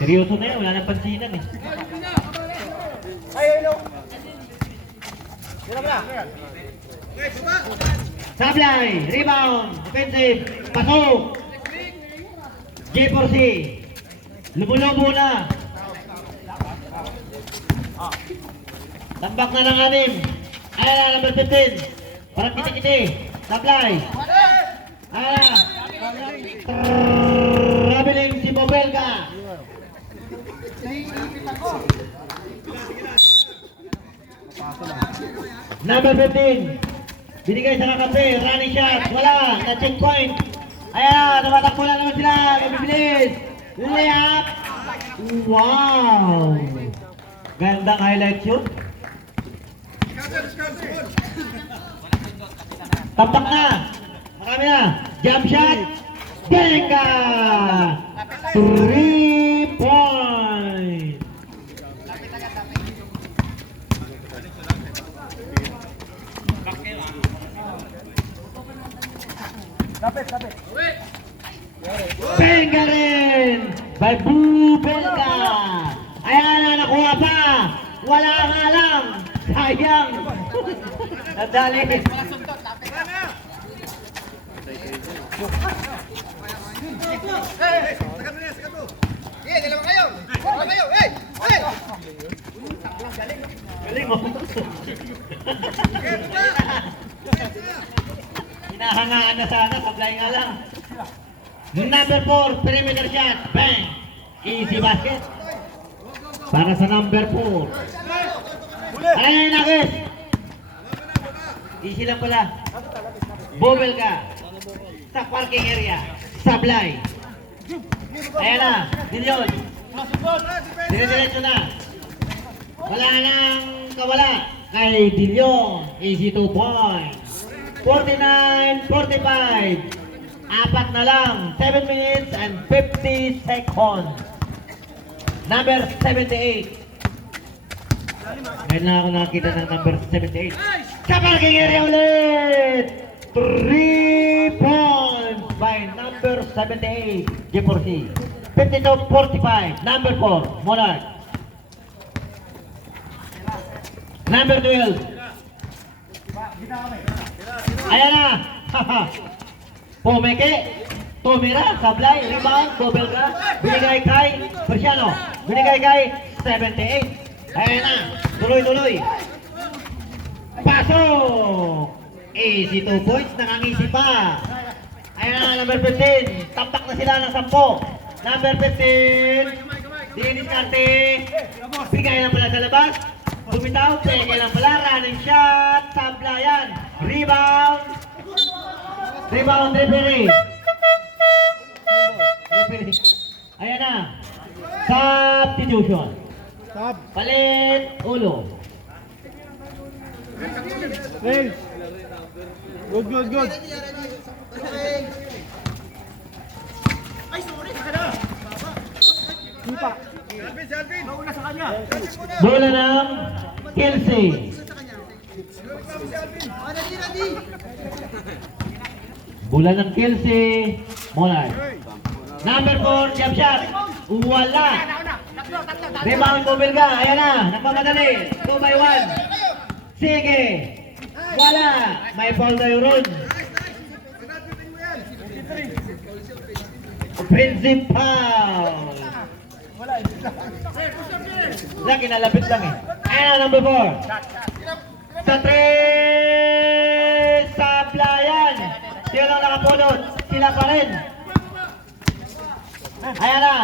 Seryoso na yan, wala nang pansinan eh. Sablay, rebound, offensive, pasok. J4C, lubo-lubo na. Tambak na ng anim. Ayan na, number 15. Parang kiti-kiti. Sablay. Ayan na. Traveling si Bobelga. Number 15. Binigay sa kakape. Running shot. Wala. Na checkpoint. Ayan na. Tumatakbo na naman sila. Bibilis. Layup. Wow. Gandang highlight yun. Tampak na. Marami na. Jump shot. Benga. 3 point. Benga rin. By Bubelga. Ayan na, nakuha pa. Wala nga lang. Sayang. Nadali. Galing mo. Hinahangaan na sana, sablay nga lang. Number 4, perimeter shot. Bang! Easy basket. Para sa number 4. Ayan yung nakis. Easy lang pala. Bobelga. Sa parking area. Sablay. Ayan na. Dilyon. Dire-diretso na. Wala nang kawala. Kay Dilyon. Easy 2 points. 49-45. Apat na lang. 7 minutes and 50 seconds. Number 78. Ngayon lang ako nakakita ng number 78. Sa parking area ulit! 3 points by number 78. J4C. 52-45. Number 4. Monarch. Number 12. Ayan na. Pumeke. Tumira. Sablay. Rebound. Bobelga. Binigay kay Persiano. Binigay kay 78. Ayan na. Tuloy-tuloy. Pasok. Easy 2 points. Nakangisi pa. Ayan na. Number 15. Tampak na sila ng 10. Number 15. Diniskarte. Bigay lang pala sa labas. Bumitaw. Peke lang pala. Running shot. Sablayan. Rebound. Rebound. Referee. Ayan na. Substitution. Palit. Ulo. Hey. Good, good, good. Lupa. Bola ng Kelsey. Bola ng Kelsey. Monarch. Number 4, jump shot. Wala. Rebound Bobelga. Ayan na. Nagmamadali. 2 by 1. Sige. Wala. May foul tayo ron. Offensive foul. Wala, kinalapit lang eh. Ayan na, number 4. Sa 3. Sablayan. Sila lang nakapulot. Sila pa rin. Ayan na.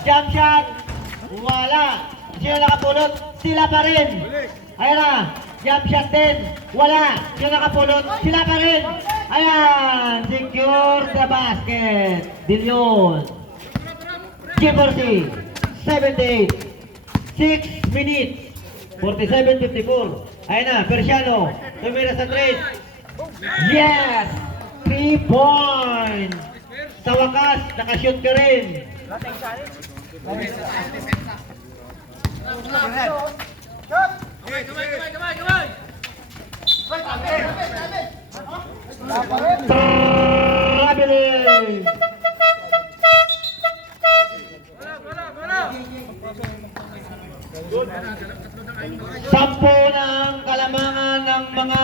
Jump shot. Wala. Sila nakapulot. Sila pa rin. Ayan na. Jump shot din. Wala. Sila nakapulot. Sila pa rin. Ayan. Secure the basket. Dilyon. J4C. 78. 6 minutes. 47-54. Ayan na. Persiano. Tumira sa 3. Yes. 3 points. Sa wakas, nakashoot ka rin. Traveling. mga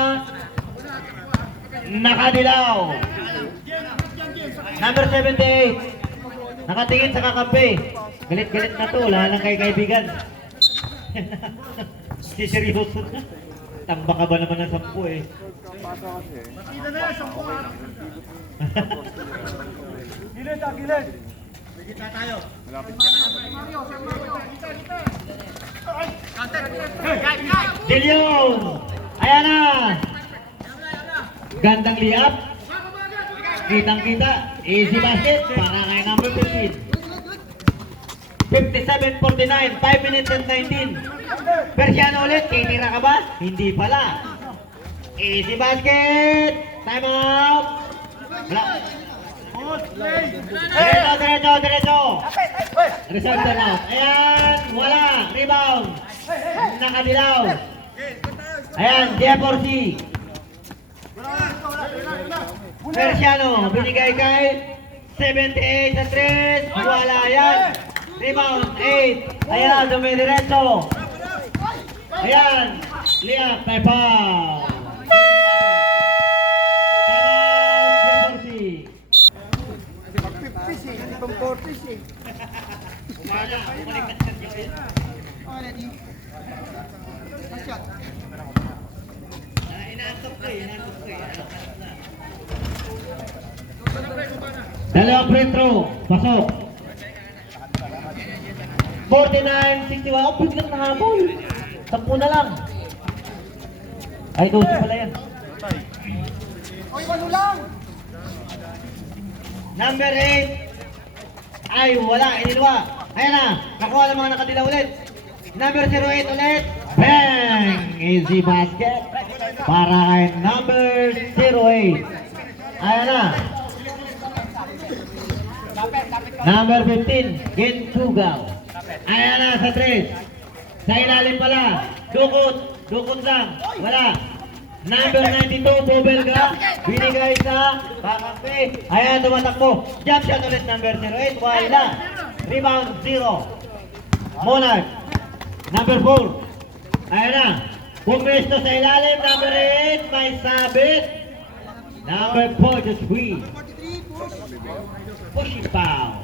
nakadilaw. Number 78. Nakatingin sa kakampi. Galit-galit na to. Wala lang kay kaibigan. Si seryoso na. Tamba ka ba naman ng 10 eh? Sino na yan? 10 Gilid, gilid. Kita tayo. De Leon! Ayan na! Gandang liap. Kitang-kita. Easy basket para kay number 15. 57-49, 5 minutes and 19. Persiano ulit, titira ka ba? Hindi pala. Easy basket! Time out! Wala. Diretso! Reserve time out. Ayan, wala. Rebound. Nakadilaw. Ayan, Jeporsi. Persiano, binigay kay 78 sa 3. Wala yan. Rebound, 8. Ayan, dumidiretso. Ayan, liap, may foul. Time out, Jeporsi. Dalawang free throw, pasok. 49-61, oh, biglang nahabol. 10 na lang. Ay, 12 pala yan. Number 8. Ay, wala, inilwa. Ayan na, nakuha ng mga nakadila ulit. Number 08 ulit. Bang! Easy basket. Para kay number 08. Ayan na. Number 15, Gentugaw. Ayan na sa 3. Sa ilalim pala. Dukot lang. Wala. Number 92, Bobelga. Binigay sa kakampi. Ayan, tumatakbo. Jump shot ulit, number 08. Wala. Rebound, 0. Monarch. Number 4. Ayan na. Pumesto sa ilalim. Number 8, may sabit. Number 4, just free. Pushing foul.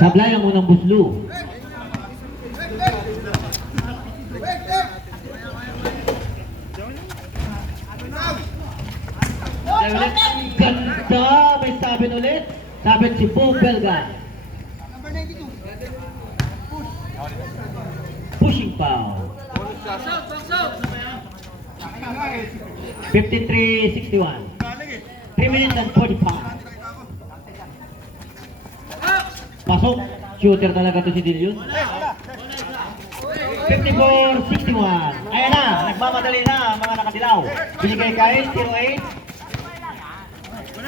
Sablay ang unang buslo. Ganda! May sabit ulit. Sabit si Bobelga. Pushing foul. 53-61. 3 minutes and 45. Pasok. Shooter talaga to si Dilion. 54-61. Ayan na. Nagmamadali na ang mga nakadilaw. Binigay kay 08.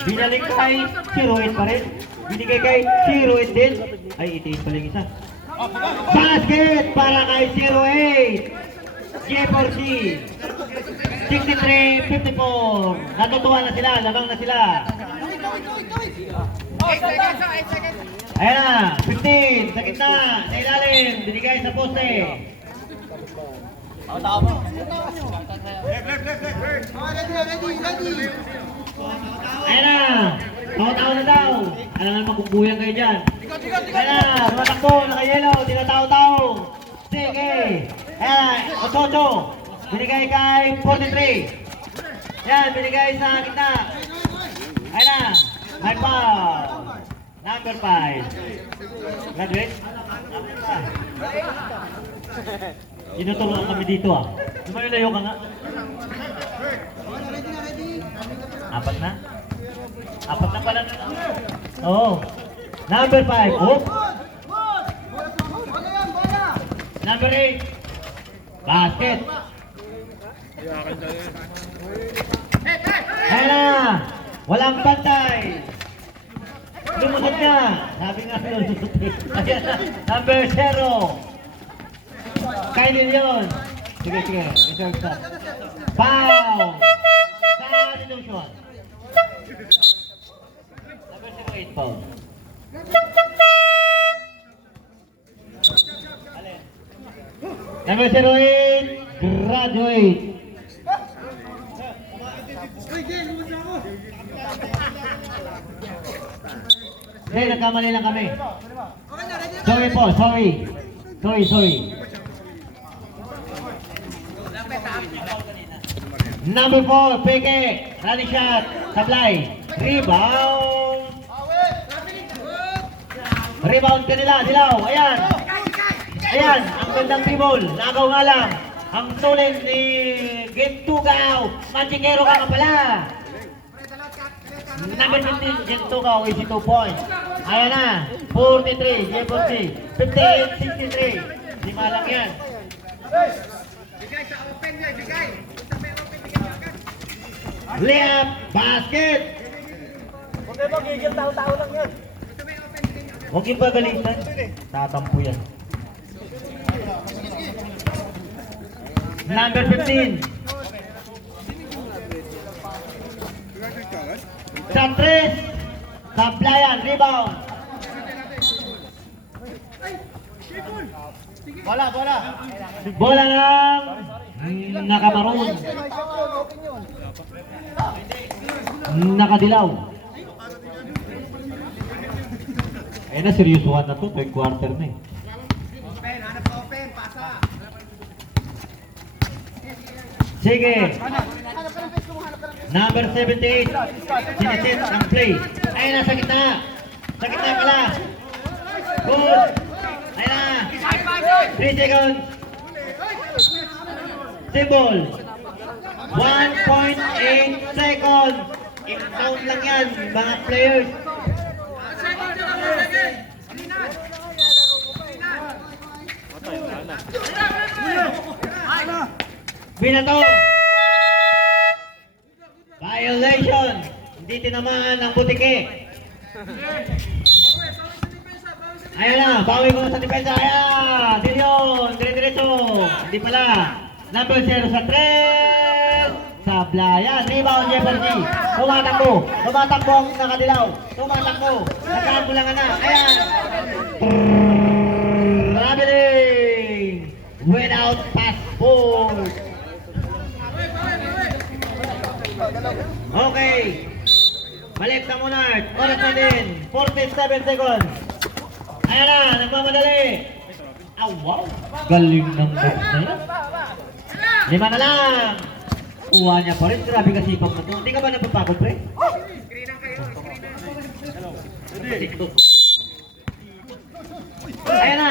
Binalik kay 08 pa rin. Binigay kay 08 din. Ay, itiin pala yung isa. Basket para kay 08. Jeporsi. 63-54. Natutuwa na sila. Lamang na sila. Ayan na. 15. Sa gitna. Sa ilalim. Binigay sa poste. Ayan na. Tao-tao na daw. Alam naman magkukuyang kayo dyan. Ayan na. Tumatakbo. Naka-yellow. Tinatao-tao. Sige. Ayan na. 8-8. Binigay kay 43. Yan. Binigay sa gitna. Ayan na. High foul. Number 5. Graduate. Tinuturuan kami dito ah. Lumayo-layo ka nga. Apat na? Apat na pala na. Oo. Number 5. Oh. Number 8. Basket. Ayan na. Walang pantay. Lumusot na. Sabi nga lumusot eh. Ayan na. Number 0. Kyle yun. Sige. Reserve stop. Foul. Sa delusion. Number 08, foul. Number 08, graduate. Hindi, nagkamali lang kami. Sorry po, sorry. Sorry. Number 4, Peke. Running shot. Sablay. Rebound. Rebound kanila. Dilaw. Ayan. Ayan. Ang gandang dribble. Nagaw nga lang. Ang sulit ni Gentugaw. Manchingero ka nga pala. Number 15, Gentugaw is 2 points. Ayan na. 43, Jeponsi. 58, 63. Lima lang yan. Layup, basket. Huwag kayo magigil, tao-tao lang yan. Huwag yung pagalitan. Tatampo yan. Number 15. Sa 3. Sablayan, rebound. Bola. Bola ng nakamaroon. Nakadilaw. Eh na, seryosohan na to. 3 quarter na eh. Sige. Number 78. Sinisit ang play. Ayun na, sa gitna. Sa gitna pala. Good. Ayun na. 3 seconds. Symbol. 1.8 seconds. In-count lang yan, mga players. Binato. Violation. Hindi tinamaan ang butike. Ayan na, bawi mo sa depensa. Ayan, Dilyon, dire-diretso. Hindi pala. Number 0 sa 3. Sablayan, rebound Jeopardy. Tumatakbo ang nakadilaw. Tumatakbo. Nagkagulangan na. Ayan. Traveling. Without passport. Okay. Balik na muna. Oras na din. 47 seconds. Ayan na, nagmamadali. Ah, wow. Galing ng box na yan. 5 na lang. Kuha niya pa rin. Grabe kasipag na to. Hindi ka ba napapagod, pre? Ayan na.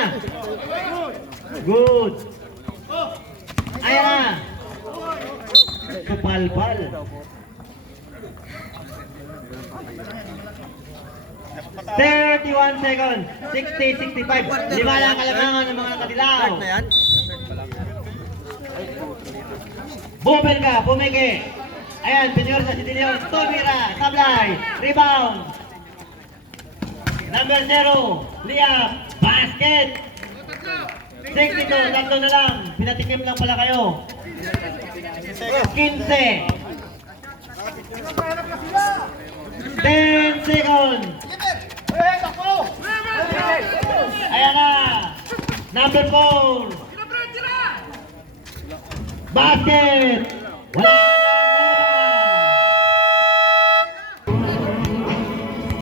Good. Ayan na. Kapal-pal. 31 seconds. 60, 65. 5 lang kalamangan ng mga nakadilaw. Bumel ka, pumike. Ayan, pinyor sa si Dilyon. Tumira, sablay, rebound. Number 0, Liam, basket. 62, tatlo na lang. Pinatikim lang pala kayo. 15. 10 seconds. Ayan na. Number 4. Basket. Wala